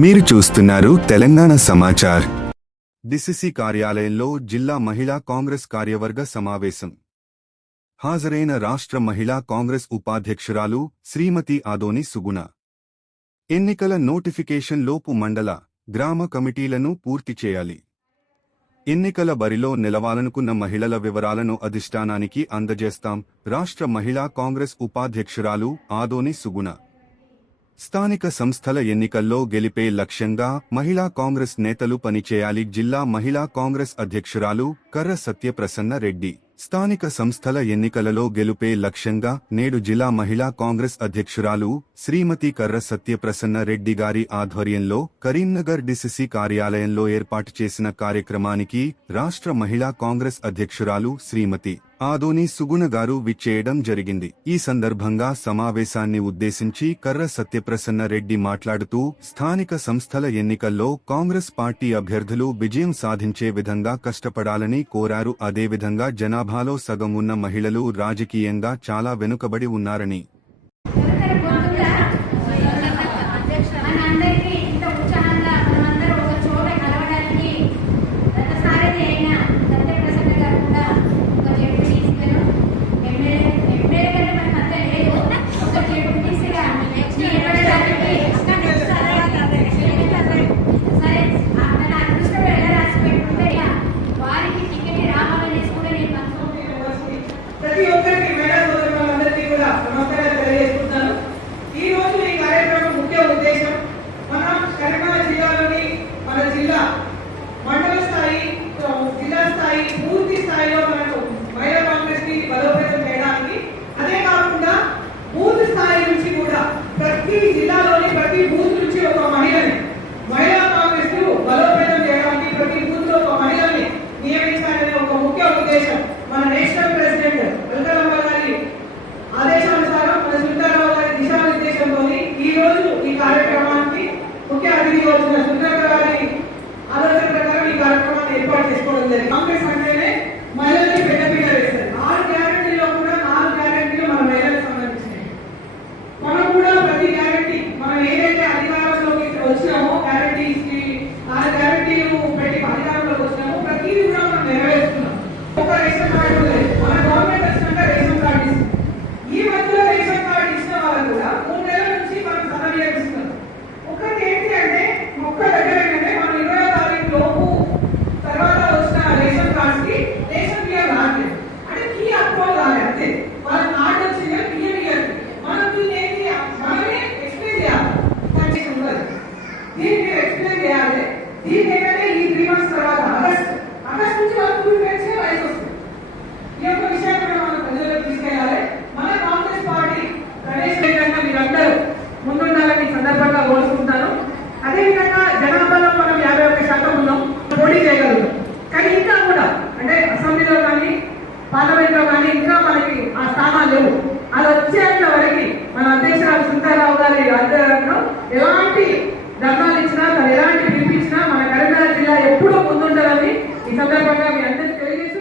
మీరు చూస్తున్నారు తెలంగాణ సమాచార్. డిసిసి కార్యాలయంలో జిల్లా మహిళా కాంగ్రెస్ కార్యవర్గ సమావేశం. హాజరైన రాష్ట్ర మహిళా కాంగ్రెస్ ఉపాధ్యక్షురాలు శ్రీమతి ఆదోని సుగుణ. ఎన్నికల నోటిఫికేషన్ లోపు మండల, గ్రామ కమిటీలను పూర్తి చేయాలి. ఎన్నికల బరిలో నిలవాలనుకున్న మహిళల వివరాలను అధిష్టానానికి అందజేస్తాం. రాష్ట్ర మహిళా కాంగ్రెస్ ఉపాధ్యక్షురాలు ఆదోని సుగుణ. స్థానిక సంస్థల ఎన్నికల్లో గెలిపే లక్ష్యంగా మహిళా కాంగ్రెస్ నేతలు పనిచేయాలి. జిల్లా మహిళా కాంగ్రెస్ అధ్యక్షురాలు కర్ర సత్యప్రసన్న రెడ్డి. స్థానిక సంస్థల ఎన్నికలలో గెలుపే లక్ష్యంగా నేడు జిల్లా మహిళా కాంగ్రెస్ అధ్యక్షురాలు శ్రీమతి కర్ర సత్యప్రసన్న రెడ్డి గారి ఆధ్వర్యంలో కరీంనగర్ డిసిసి కార్యాలయంలో ఏర్పాటు చేసిన కార్యక్రమానికి రాష్ట్ర మహిళా కాంగ్రెస్ అధ్యక్షురాలు శ్రీమతి ఆదోని సుగుణ గారు విచ్చేయడం జరిగింది. ఈ సందర్భంగా సమావేశాన్ని ఉద్దేశించి కర్ర సత్యప్రసన్న రెడ్డి మాట్లాడుతూ స్థానిక సంస్థల ఎన్నికల్లో కాంగ్రెస్ పార్టీ అభ్యర్థులు విజయం సాధించే విధంగా కష్టపడాలని కోరారు. అదేవిధంగా జనాభాలో సగం ఉన్న మహిళలు రాజకీయంగా చాలా వెనుకబడి ఉన్నారని కాంగ్రెస్ అంటేనే మహిళలకి పెద్దపీట వేస్తారు. 6 గ్యారెంటీలో కూడా 4 గ్యారెంటీలు మన మహిళలకు సంబంధించినవి. మనం కూడా ప్రతి గ్యారెంటీ మనం ఏదైతే అధికారంలోకి వచ్చినామో గ్యారెంటీకి 4 గ్యారెంటీలు పెట్టి అధికారంలోకి వచ్చినామో ప్రతిదీ కూడా మనం నెరవేరుస్తున్నాం. ఒక రేషన్ కార్డు లేదు, మన గవర్నమెంట్ వచ్చినాక రేషన్ కార్డు ఇస్తుంది. ఈ మధ్యలో రేషన్ కార్డు ఇచ్చిన వాళ్ళు కూడా 3 నెలల నుంచి మనం సన్నబియ్యం. ఒకటి ఏంటి అంటే ఒక్క దగ్గర ఏంటంటే మనం 20వ తారీఖు లోపు తర్వాత వచ్చిన రేషన్ కార్డ్స్ కి రేషన్ బియ్యం రాలేదు అంటే కీ అప్రూవల్ కాలేదు. అంతే వాళ్ళ కార్డు వచ్చింది బియ్యం ఇయ్యాలి. మనం దీన్ని ఏంటి మనమే ఎక్స్ప్లెయిన్ చేయాలి. కండిషన్ ఉండదు, దీన్ని మీరు ఎక్స్ప్లెయిన్ చేయాలి. దీన్ని ఏంటంటే ఈ 3 మంత్స్ తర్వాత ఆగస్ట్ నుంచి వరకు పెంచే వయసు వస్తుంది. ఈ యొక్క విషయాన్ని కూడా మనం ప్రజలకు తీసుకెళ్ళాలి. మన కాంగ్రెస్ పార్టీ ప్రవేశపెట్టంగా మీరందరూ ముందుండాలని సందర్భంగా కోరుకుంటాను. అదేవిధంగా జనాభాలో మనం 51% ఉన్నాం, పోటీ చేయగలుగుతాం. కానీ ఇంకా కూడా అంటే అసెంబ్లీలో కానీ పార్లమెంట్లో కానీ ఇంకా మనకి ఆ స్థానాలు లేవు. అది వచ్చేంత వరకు మన అధ్యక్షురాలు సుందరరావు గారి ఆధ్వర్యంలో ఎలాంటి ధర్నాలు ఇచ్చినా తను ఎలాంటి పిలిపించినా మన కరీంనగర్ జిల్లా ఎప్పుడూ ముందుండాలని ఈ సందర్భంగా మీ అందరికీ తెలియజేస్తూ